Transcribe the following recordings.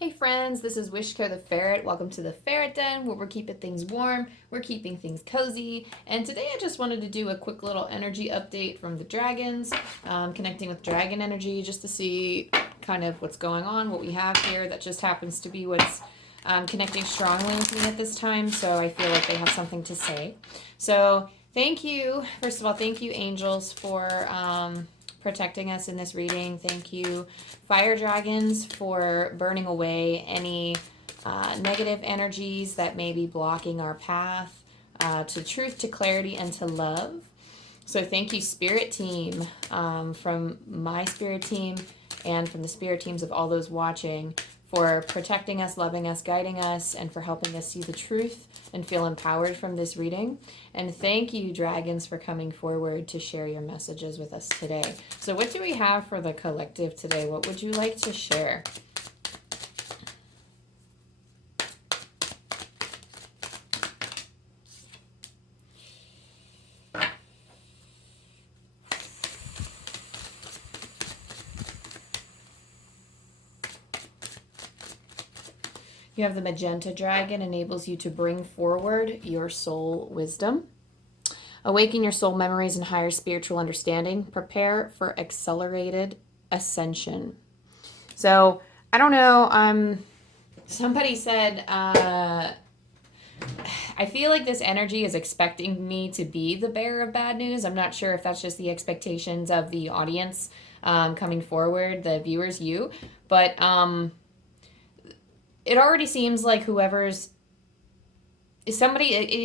Hey friends, this is Wishko the Ferret. Welcome to the Ferret Den, where we're keeping things warm, we're keeping things cozy, and today I just wanted to do a quick little energy update from the dragons, connecting with dragon energy just to see kind of what's going on, what we have here. That just happens to be what's connecting strongly with me at this time, so I feel like they have something to say. So thank you, first of all, thank you angels for protecting us in this reading. Thank you, fire dragons, for burning away any negative energies that may be blocking our path to truth, to clarity, and to love. So thank you, spirit team, from my spirit team and from the spirit teams of all those watching, for protecting us, loving us, guiding us, and for helping us see the truth and feel empowered from this reading. And thank you, dragons, for coming forward to share your messages with us today. So what do we have for the collective today? What would you like to share? You have the magenta dragon, enables you to bring forward your soul wisdom. Awaken your soul memories and higher spiritual understanding. Prepare for accelerated ascension. So, I don't know, somebody said, I feel like this energy is expecting me to be the bearer of bad news. I'm not sure if that's just the expectations of the audience coming forward, the viewers, you, but it already seems like it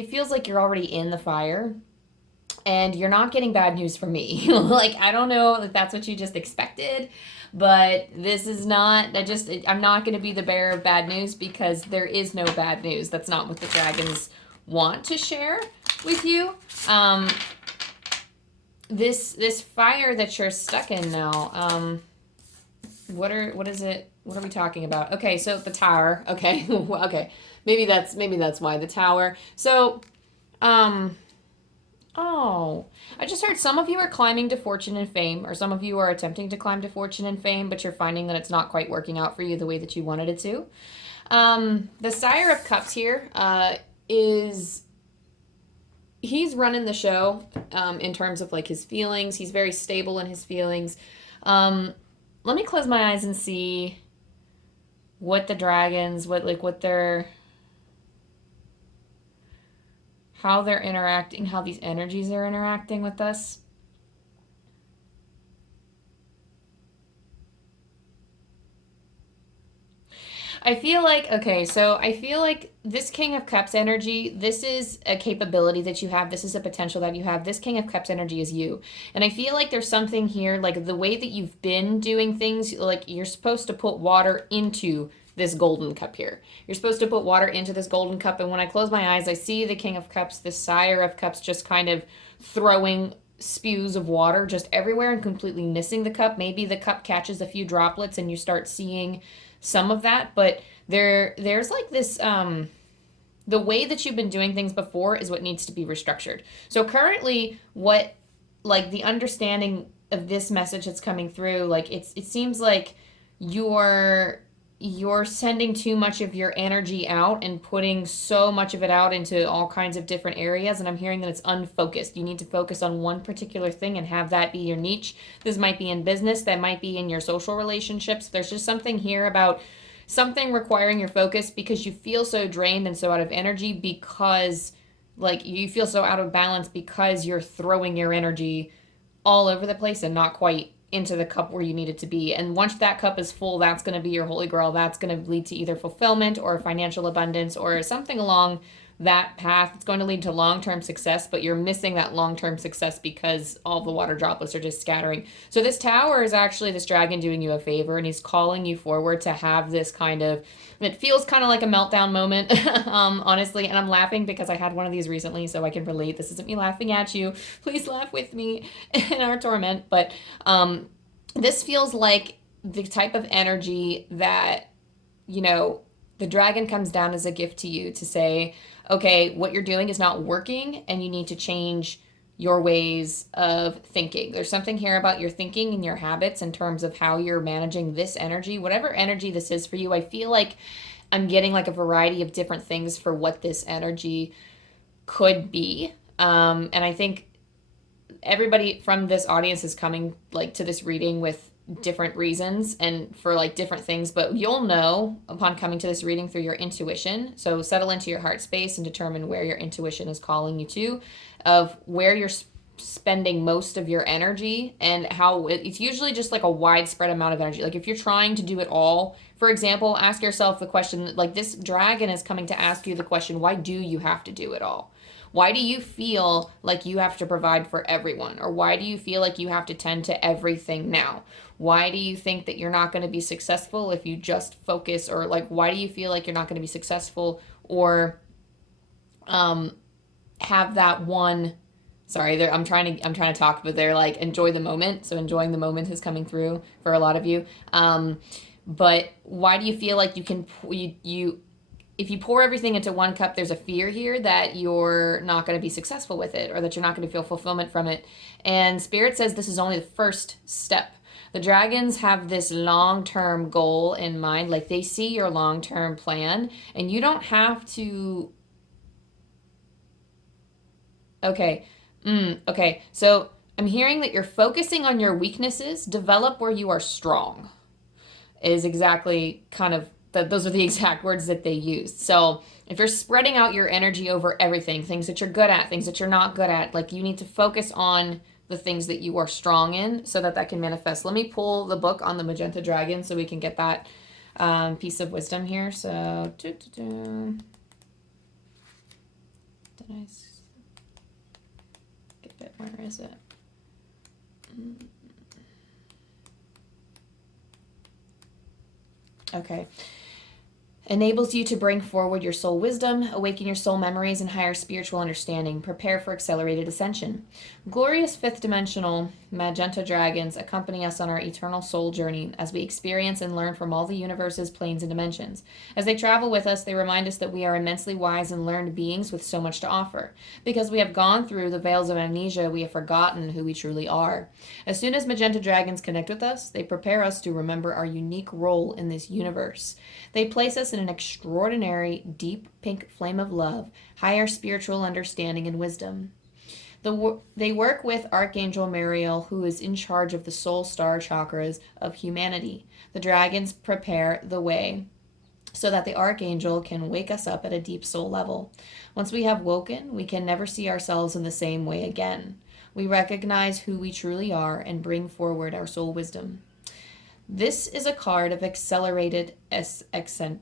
feels like you're already in the fire and you're not getting bad news from me. Like, I don't know if that's what you just expected, but this is not, I'm not going to be the bearer of bad news because there is no bad news. That's not what the dragons want to share with you. This fire that you're stuck in now, what are we talking about? Okay, so the tower. Okay. Okay. Maybe that's why the tower. So, oh, I just heard some of you are climbing to fortune and fame, or some of you are attempting to climb to fortune and fame, but you're finding that it's not quite working out for you the way that you wanted it to. The Sire of Cups here, he's running the show, in terms of like his feelings. He's very stable in his feelings. Let me close my eyes and see what the dragons, how they're interacting, how these energies are interacting with us. I feel like this King of Cups energy, this is a capability that you have. This is a potential that you have. This King of Cups energy is you. And I feel like there's something here, like the way that you've been doing things, like you're supposed to put water into this golden cup here. You're supposed to put water into this golden cup. And when I close my eyes, I see the King of Cups, the Sire of Cups, just kind of throwing spews of water just everywhere and completely missing the cup. Maybe the cup catches a few droplets and you start seeing some of that, but there's like this, the way that you've been doing things before is what needs to be restructured. So currently the understanding of this message that's coming through, like it seems like you're sending too much of your energy out and putting so much of it out into all kinds of different areas, and I'm hearing that it's unfocused. You need to focus on one particular thing and have that be your niche. This might be in business, that might be in your social relationships. There's just something here about something requiring your focus because you feel so drained and so out of energy, because like you feel so out of balance because you're throwing your energy all over the place and not quite into the cup where you need it to be. And once that cup is full, that's going to be your holy grail. That's going to lead to either fulfillment or financial abundance or something along that path. It's going to lead to long-term success, but you're missing that long-term success because all the water droplets are just scattering. So this tower is actually this dragon doing you a favor, and he's calling you forward to have this kind of, it feels kind of like a meltdown moment, honestly, and I'm laughing because I had one of these recently, so I can relate. This isn't me laughing at you. Please laugh with me in our torment, but this feels like the type of energy that, the dragon comes down as a gift to you to say, okay, what you're doing is not working and you need to change your ways of thinking. There's something here about your thinking and your habits in terms of how you're managing this energy, whatever energy this is for you. I feel like I'm getting like a variety of different things for what this energy could be. And I think everybody from this audience is coming like to this reading with different reasons and for like different things, but you'll know upon coming to this reading through your intuition. So settle into your heart space and determine where your intuition is calling you to, of where you're spending most of your energy, and how it's usually just like a widespread amount of energy. Like if you're trying to do it all, for example, ask yourself the question, like this dragon is coming to ask you the question, why do you have to do it all? Why do you feel like you have to provide for everyone? Or why do you feel like you have to tend to everything now? Why do you think that you're not going to be successful if you just focus? Or like, why do you feel like you're not going to be successful or have that one, sorry, I'm trying to talk, but they're like, enjoy the moment. So enjoying the moment is coming through for a lot of you. But why do you feel like you can, if you pour everything into one cup, there's a fear here that you're not going to be successful with it, or that you're not going to feel fulfillment from it. And Spirit says this is only the first step. The dragons have this long-term goal in mind. Like they see your long-term plan, and you don't have to. Okay. Okay. So I'm hearing that you're focusing on your weaknesses. Develop where you are strong is exactly kind of those are the exact words that they used. So if you're spreading out your energy over everything, things that you're good at, things that you're not good at, like you need to focus on the things that you are strong in so that can manifest. Let me pull the book on the magenta dragon so we can get that piece of wisdom here. So, did I skip it? Where is it? Okay. Enables you to bring forward your soul wisdom, awaken your soul memories, and higher spiritual understanding. Prepare for accelerated ascension. Glorious fifth dimensional magenta dragons accompany us on our eternal soul journey as we experience and learn from all the universe's planes and dimensions. As they travel with us, they remind us that we are immensely wise and learned beings with so much to offer. Because we have gone through the veils of amnesia, we have forgotten who we truly are. As soon as magenta dragons connect with us, they prepare us to remember our unique role in this universe. They place us in an extraordinary, deep pink flame of love, higher spiritual understanding and wisdom. They work with Archangel Mariel, who is in charge of the soul star chakras of humanity. The dragons prepare the way so that the Archangel can wake us up at a deep soul level. Once we have woken, we can never see ourselves in the same way again. We recognize who we truly are and bring forward our soul wisdom. This is a card of accelerated ascension.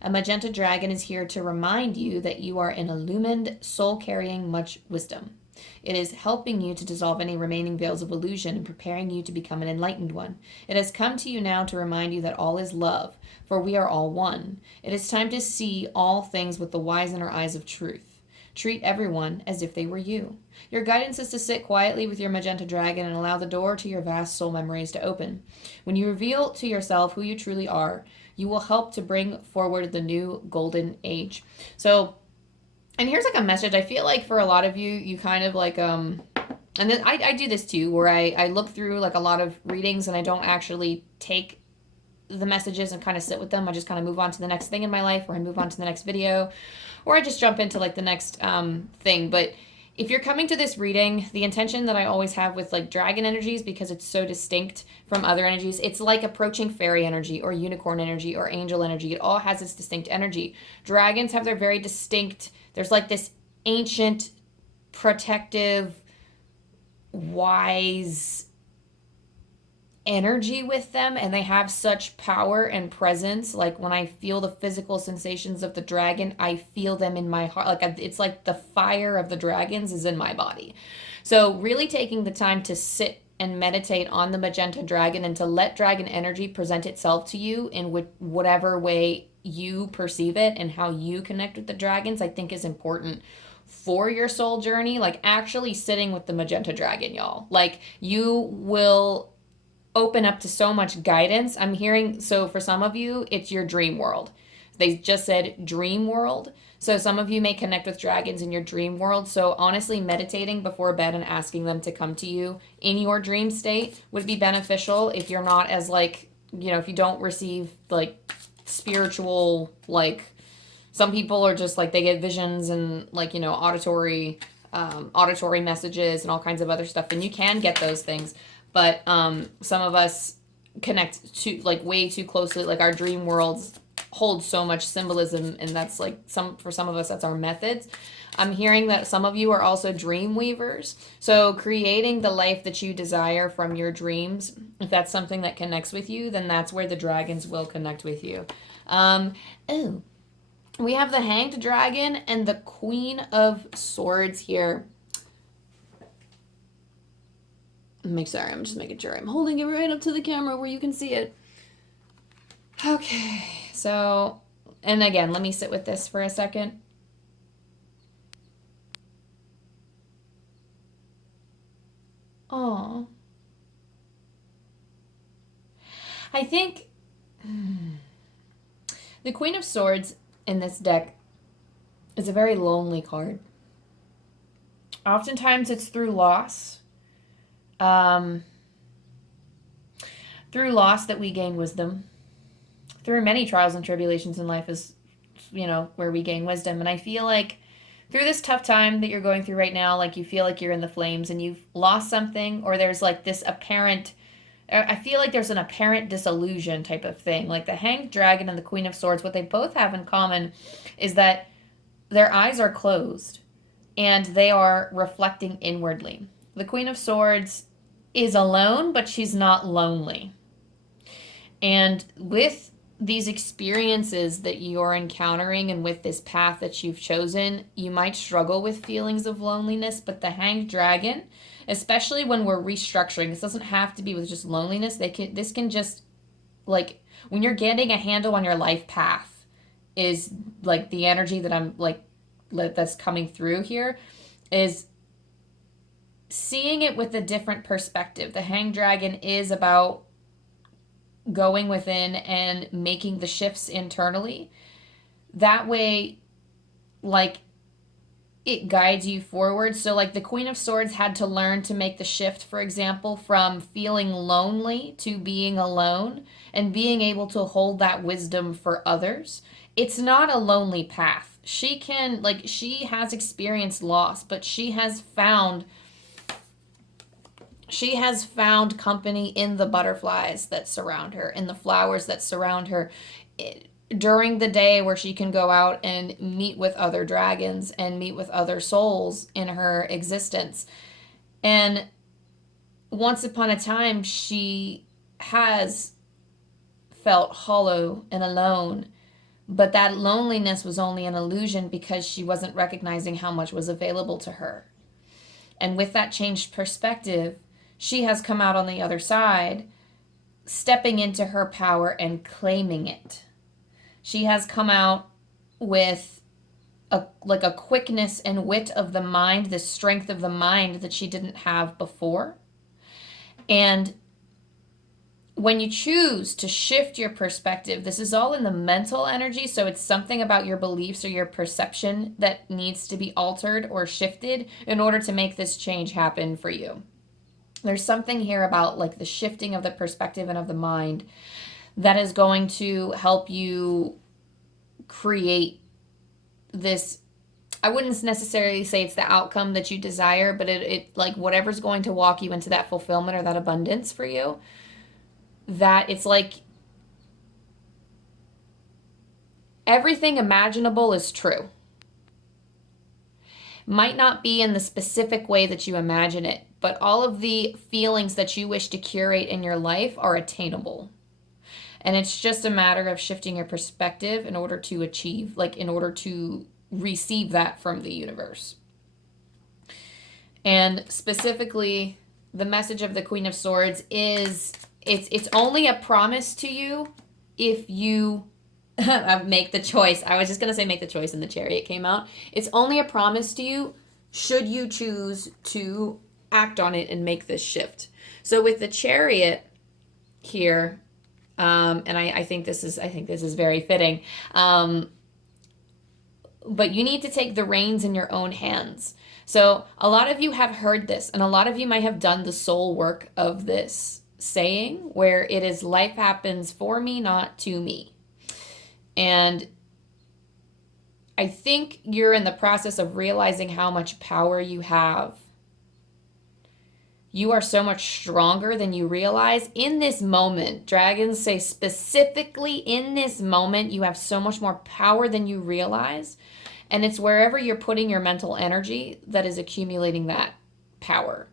A magenta dragon is here to remind you that you are an illumined soul carrying much wisdom. It is helping you to dissolve any remaining veils of illusion and preparing you to become an enlightened one. It has come to you now to remind you that all is love, for we are all one. It is time to see all things with the wise inner eyes of truth. Treat everyone as if they were you. Your guidance is to sit quietly with your magenta dragon and allow the door to your vast soul memories to open. When you reveal to yourself who you truly are, you will help to bring forward the new golden age. So, and here's like a message. I feel like for a lot of you, you kind of like, and then I do this too, where I look through like a lot of readings and I don't actually take the messages and kind of sit with them. I just kind of move on to the next thing in my life, or I move on to the next video, or I just jump into like the next thing. But if you're coming to this reading, the intention that I always have with like dragon energies, because it's so distinct from other energies, it's like approaching fairy energy or unicorn energy or angel energy. It all has its distinct energy. Dragons have their very distinct, there's like this ancient, protective, wise energy with them, and they have such power and presence. Like when I feel the physical sensations of the dragon, I feel them in my heart. Like it's like the fire of the dragons is in my body. So really taking the time to sit and meditate on the magenta dragon and to let dragon energy present itself to you in whatever way you perceive it and how you connect with the dragons, I think is important for your soul journey. Like actually sitting with the magenta dragon, y'all. Like you will open up to so much guidance. I'm hearing, so for some of you, it's your dream world. They just said dream world. So some of you may connect with dragons in your dream world. So honestly, meditating before bed and asking them to come to you in your dream state would be beneficial if you're not as like, if you don't receive like spiritual, like some people are just like they get visions and like, auditory messages and all kinds of other stuff. And you can get those things. But some of us connect to like way too closely, like our dream worlds hold so much symbolism, and that's like for some of us that's our methods. I'm hearing that some of you are also dream weavers, so creating the life that you desire from your dreams. If that's something that connects with you, then that's where the dragons will connect with you. We have the Hanged Dragon and the Queen of Swords here. I'm just making sure I'm holding it right up to the camera where you can see it. Okay, so, and again, let me sit with this for a second. Oh, I think the Queen of Swords in this deck is a very lonely card. Oftentimes it's through loss. Through loss that we gain wisdom. Through many trials and tribulations in life is, where we gain wisdom. And I feel like through this tough time that you're going through right now, like you feel like you're in the flames and you've lost something, or there's like this apparent, I feel like there's an apparent disillusion type of thing. Like the Hanged Dragon and the Queen of Swords, what they both have in common is that their eyes are closed and they are reflecting inwardly. The Queen of Swords is alone, but she's not lonely. And with these experiences that you're encountering and with this path that you've chosen, you might struggle with feelings of loneliness, but the Hanged Dragon, especially when we're restructuring, this doesn't have to be with just loneliness. This can just, like, when you're getting a handle on your life path is like the energy that I'm like, that's coming through here is seeing it with a different perspective. The Hanged Dragon is about going within and making the shifts internally. That way, like, it guides you forward. So like the Queen of Swords had to learn to make the shift, for example, from feeling lonely to being alone and being able to hold that wisdom for others. It's not a lonely path. She has experienced loss, but she has found company in the butterflies that surround her, in the flowers that surround her during the day, where she can go out and meet with other dragons and meet with other souls in her existence. And once upon a time, she has felt hollow and alone, but that loneliness was only an illusion because she wasn't recognizing how much was available to her. And with that changed perspective, she has come out on the other side, stepping into her power and claiming it. She has come out with a quickness and wit of the mind, the strength of the mind that she didn't have before. And when you choose to shift your perspective, this is all in the mental energy, so it's something about your beliefs or your perception that needs to be altered or shifted in order to make this change happen for you. There's something here about like the shifting of the perspective and of the mind that is going to help you create this. I wouldn't necessarily say it's the outcome that you desire, but it like whatever's going to walk you into that fulfillment or that abundance for you, that it's like everything imaginable is true. Might not be in the specific way that you imagine it, but all of the feelings that you wish to curate in your life are attainable. And it's just a matter of shifting your perspective in order to achieve, like in order to receive that from the universe. And specifically, the message of the Queen of Swords is it's only a promise to you if you make the choice. I was just going to say make the choice and the Chariot came out. It's only a promise to you should you choose to act on it and make this shift. So with the Chariot here, And I think this is very fitting. But you need to take the reins in your own hands. So a lot of you have heard this, and a lot of you might have done the soul work of this saying, where it is life happens for me, not to me. And I think you're in the process of realizing how much power you have. You are so much stronger than you realize in this moment. Dragons say specifically in this moment, you have so much more power than you realize. And it's wherever you're putting your mental energy that is accumulating that power.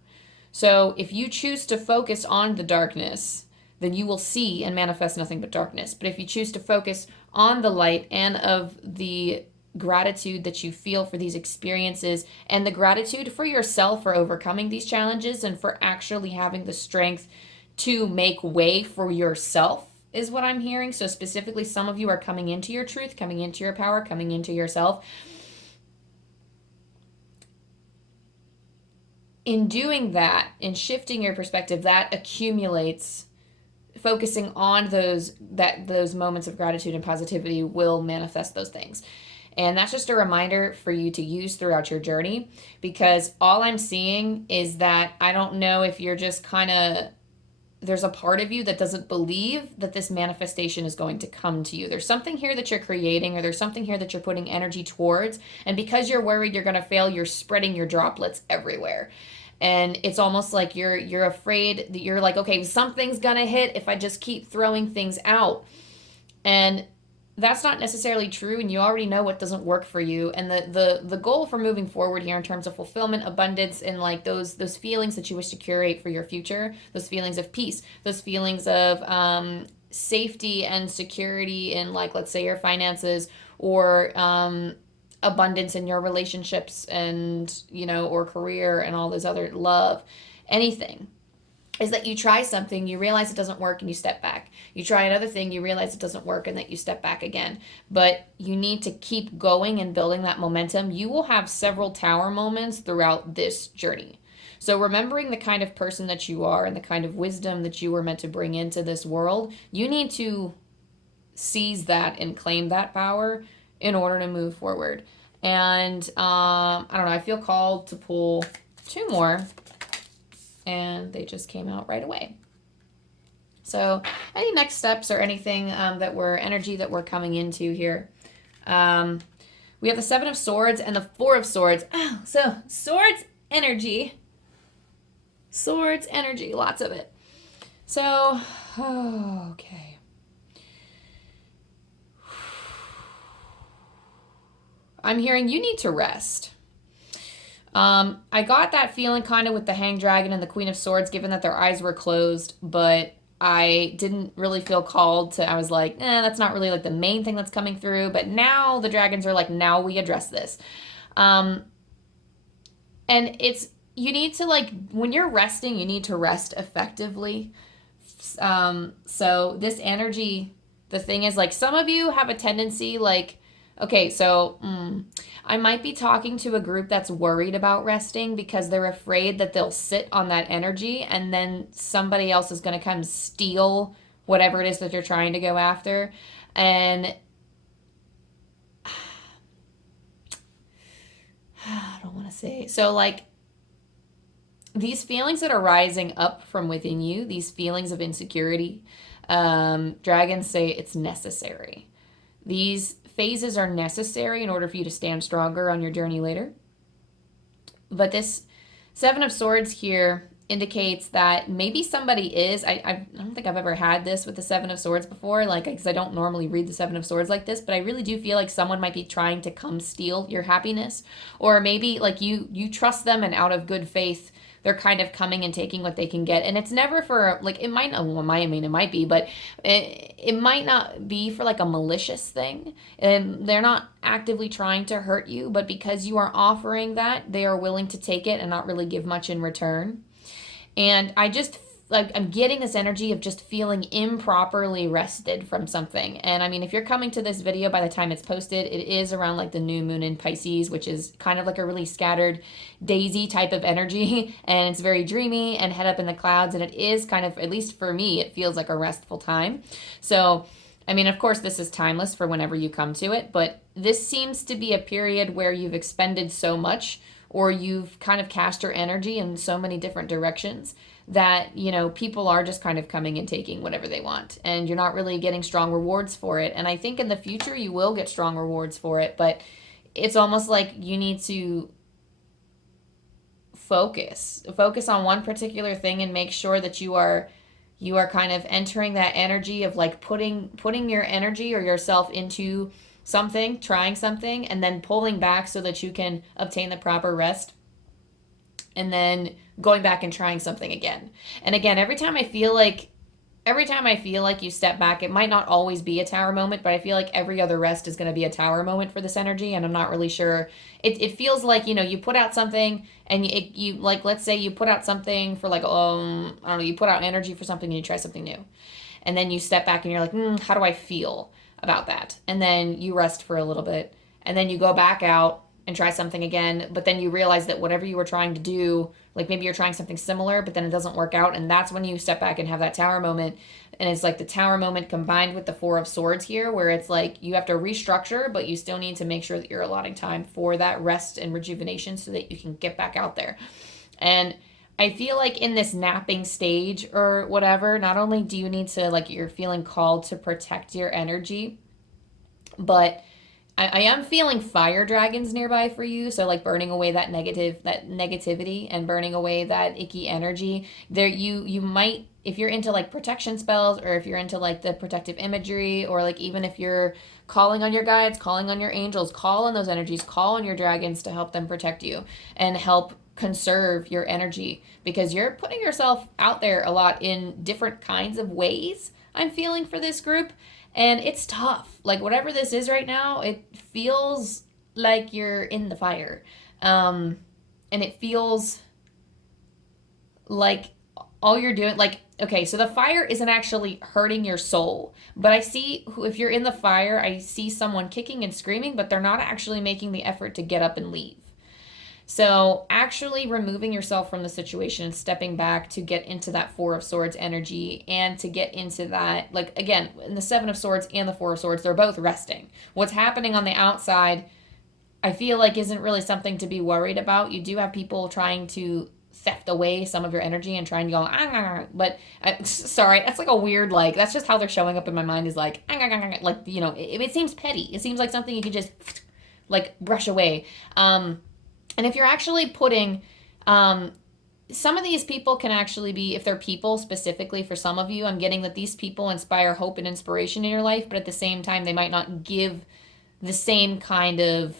So if you choose to focus on the darkness, then you will see and manifest nothing but darkness. But if you choose to focus on the light and of the gratitude that you feel for these experiences and the gratitude for yourself for overcoming these challenges and for actually having the strength to make way for yourself is what I'm hearing. So specifically, some of you are coming into your truth, coming into your power, coming into yourself. In doing that, in shifting your perspective, that accumulates. Focusing on those moments of gratitude and positivity will manifest those things. And that's just a reminder for you to use throughout your journey, because all I'm seeing is that I don't know if you're just kind of, there's a part of you that doesn't believe that this manifestation is going to come to you. There's something here that you're creating, or there's something here that you're putting energy towards. And because you're worried you're going to fail, you're spreading your droplets everywhere. And it's almost like you're afraid that you're like, okay, something's going to hit if I just keep throwing things out. And that's not necessarily true, and you already know what doesn't work for you. And the goal for moving forward here in terms of fulfillment, abundance, and like those feelings that you wish to curate for your future, those feelings of peace, those feelings of safety and security in, like, let's say your finances, or abundance in your relationships and, or career and all those other love, anything, is that you try something, you realize it doesn't work, and you step back. You try another thing, you realize it doesn't work, and that you step back again. But you need to keep going and building that momentum. You will have several tower moments throughout this journey. So remembering the kind of person that you are and the kind of wisdom that you were meant to bring into this world, you need to seize that and claim that power in order to move forward. And I don't know, I feel called to pull two more, and they just came out right away. So any next steps or anything energy that we're coming into here? We have the Seven of Swords and the Four of Swords. Oh, so swords energy, lots of it. So, okay. I'm hearing you need to rest. I got that feeling kind of with the Hanged Dragon and the Queen of Swords, given that their eyes were closed, but I didn't really feel called to, I was like, that's not really like the main thing that's coming through, but now the dragons are like, now we address this. And you need to, like, when you're resting, you need to rest effectively. So this energy, the thing is, like, some of you have a tendency, like, okay, so I might be talking to a group that's worried about resting because they're afraid that they'll sit on that energy and then somebody else is going to come steal whatever it is that you're trying to go after. And I don't want to say. So, like, these feelings that are rising up from within you, these feelings of insecurity, dragons say it's necessary. These phases are necessary in order for you to stand stronger on your journey later. But this Seven of Swords here indicates that maybe somebody is, I don't think I've ever had this with the Seven of Swords before, like, because I don't normally read the Seven of Swords like this, but I really do feel like someone might be trying to come steal your happiness, or maybe like you trust them and out of good faith they're kind of coming and taking what they can get. And it's never for, like, it might not, well, it might be, but it might not be for like a malicious thing. And they're not actively trying to hurt you, but because you are offering that, they are willing to take it and not really give much in return. And I just, like I'm getting this energy of just feeling improperly rested from something. And I mean, if you're coming to this video by the time it's posted, it is around like the new moon in Pisces, which is kind of like a really scattered daisy type of energy, and it's very dreamy and head up in the clouds, and it is kind of, at least for me, it feels like a restful time. So I mean, of course, this is timeless for whenever you come to it, but this seems to be a period where you've expended so much, or you've kind of cast your energy in so many different directions that, you know, people are just kind of coming and taking whatever they want, and you're not really getting strong rewards for it. And I think in the future you will get strong rewards for it, but it's almost like you need to focus on one particular thing and make sure that you are kind of entering that energy of like putting your energy or yourself into something, trying something, and then pulling back so that you can obtain the proper rest, and then going back and trying something again. And again, every time I feel like you step back, it might not always be a tower moment, but I feel like every other rest is going to be a tower moment for this energy, and I'm not really sure. It feels like, you know, you put out something, and you like, let's say you put out something for like, I don't know, you put out energy for something and you try something new. And then you step back and you're like, how do I feel about that? And then you rest for a little bit, and then you go back out and try something again, but then you realize that whatever you were trying to do, like maybe you're trying something similar, but then it doesn't work out, and that's when you step back and have that tower moment. And it's like the tower moment combined with the Four of Swords here, where it's like you have to restructure, but you still need to make sure that you're allotting time for that rest and rejuvenation so that you can get back out there. And I feel like in this napping stage or whatever, not only do you need to, like, you're feeling called to protect your energy, but I am feeling fire dragons nearby for you. So like burning away that negativity and burning away that icky energy. There you might, if you're into like protection spells, or if you're into like the protective imagery, or like even if you're calling on your guides, calling on your angels, call on those energies, call on your dragons to help them protect you and help conserve your energy, because you're putting yourself out there a lot in different kinds of ways, I'm feeling, for this group. And it's tough. Like whatever this is right now, it feels like you're in the fire. And it feels like all you're doing, like, okay, so the fire isn't actually hurting your soul. But I see, if you're in the fire, I see someone kicking and screaming, but they're not actually making the effort to get up and leave. So actually removing yourself from the situation and stepping back to get into that Four of Swords energy, and to get into that, like, again, in the Seven of Swords and the Four of Swords, they're both resting. What's happening on the outside, I feel like, isn't really something to be worried about. You do have people trying to theft away some of your energy and trying to go, but sorry, that's like a weird, like, that's just how they're showing up in my mind, is like, like, you know, it seems petty. It seems like something you could just like brush away. And if you're actually putting, some of these people can actually be, if they're people specifically for some of you, I'm getting that these people inspire hope and inspiration in your life, but at the same time, they might not give the same kind of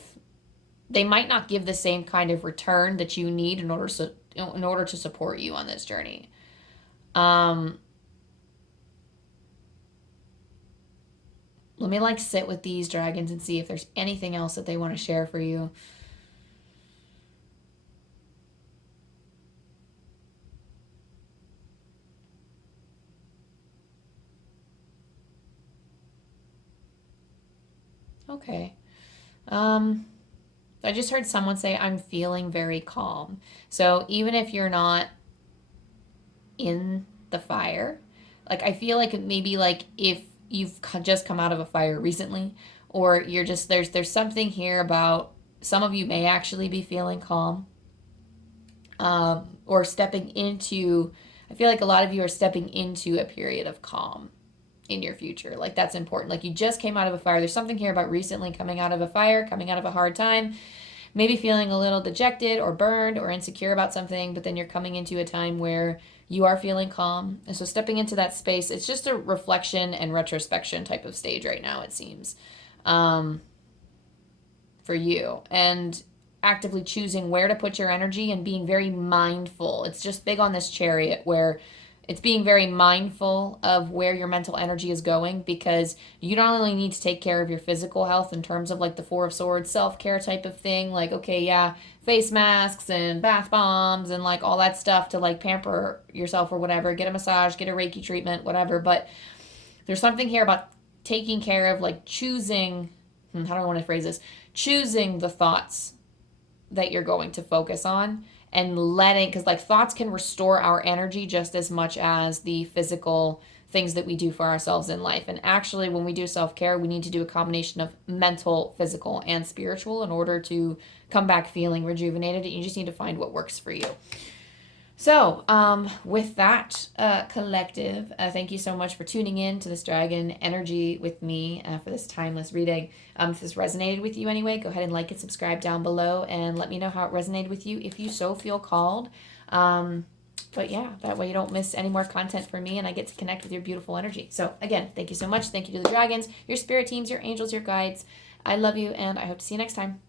return that you need in order to support you on this journey. Let me like sit with these dragons and see if there's anything else that they want to share for you. Okay. I just heard someone say, I'm feeling very calm. So even if you're not in the fire, like, I feel like maybe like if you've just come out of a fire recently, or you're just, there's something here about some of you may actually be feeling calm, or stepping into, I feel like a lot of you are stepping into a period of calm in your future. Like, that's important. Like, you just came out of a fire. There's something here about recently coming out of a fire, coming out of a hard time, maybe feeling a little dejected or burned or insecure about something, but then you're coming into a time where you are feeling calm. And so stepping into that space, it's just a reflection and retrospection type of stage right now, it seems, for you. And actively choosing where to put your energy and being very mindful. It's just big on this Chariot, where It's being very mindful of where your mental energy is going, because you not only need to take care of your physical health in terms of like the Four of Swords self-care type of thing, like, okay, yeah, face masks and bath bombs and like all that stuff to like pamper yourself or whatever, get a massage, get a Reiki treatment, whatever. But there's something here about taking care of like choosing, how do I want to phrase this? Choosing the thoughts that you're going to focus on, and letting, because like thoughts can restore our energy just as much as the physical things that we do for ourselves in life. And actually, when we do self-care, we need to do a combination of mental, physical, and spiritual in order to come back feeling rejuvenated. And you just need to find what works for you. So, with that, collective, thank you so much for tuning in to this dragon energy with me for this timeless reading. If this resonated with you anyway, go ahead and like and subscribe down below and let me know how it resonated with you if you so feel called. But yeah, that way you don't miss any more content from me and I get to connect with your beautiful energy. So again, thank you so much. Thank you to the dragons, your spirit teams, your angels, your guides. I love you and I hope to see you next time.